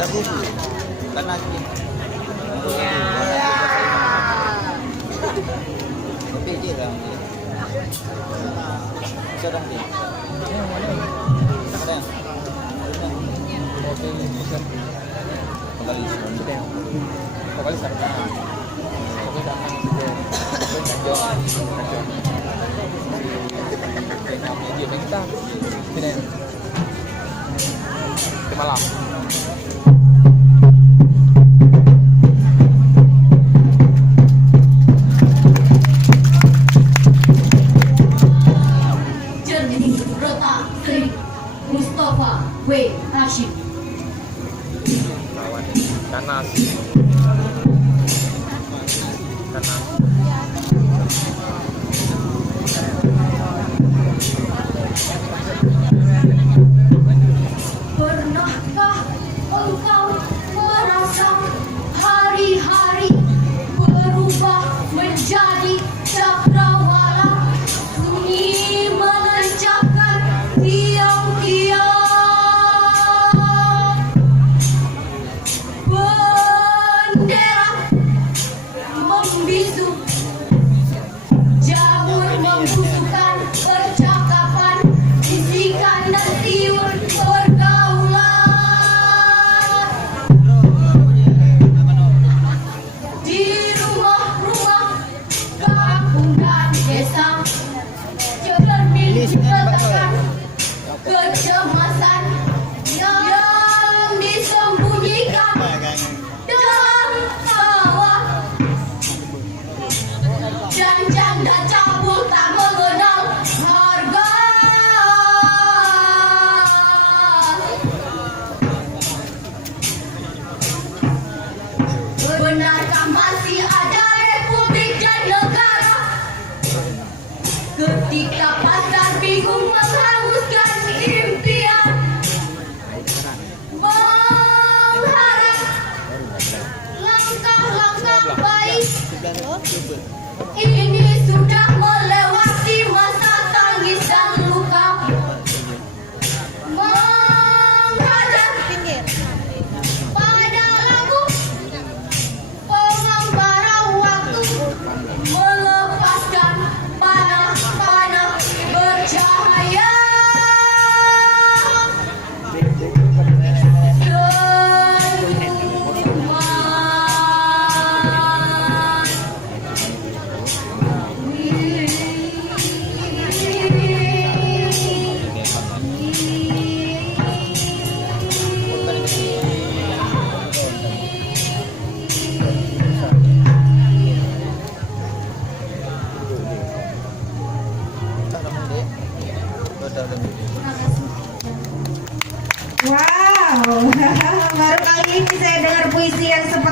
lagu karena tapi dia dah sedang dia ada vokalis karena dia minta sini malam. Jernih Rota Sri Mustafa W. Rashid. Kanan. Pernahkah engkau merasa hari-hari berubah menjadi cakrawala, sunyi menancapkan tiang-tiang bendera membisu, jamur membusukkan percakapan, bisikan dan tiur pergaulan di rumah-rumah kampung dan desa. Cermin menyatakan kecemasan yang disembunyikan dalam sawah, dan janda cabul tak mengenal harga. Benarkah masih ada republik dan negara ketika pasar bingung menghanguskan impian, mengharap langkah-langkah baik ini sudah melewati masa tangis dan luka, menghadap pada lagu pengembara waktu, melepaskan panah-panah bercahaya. Wow, baru kali ini saya dengar puisi yang seperti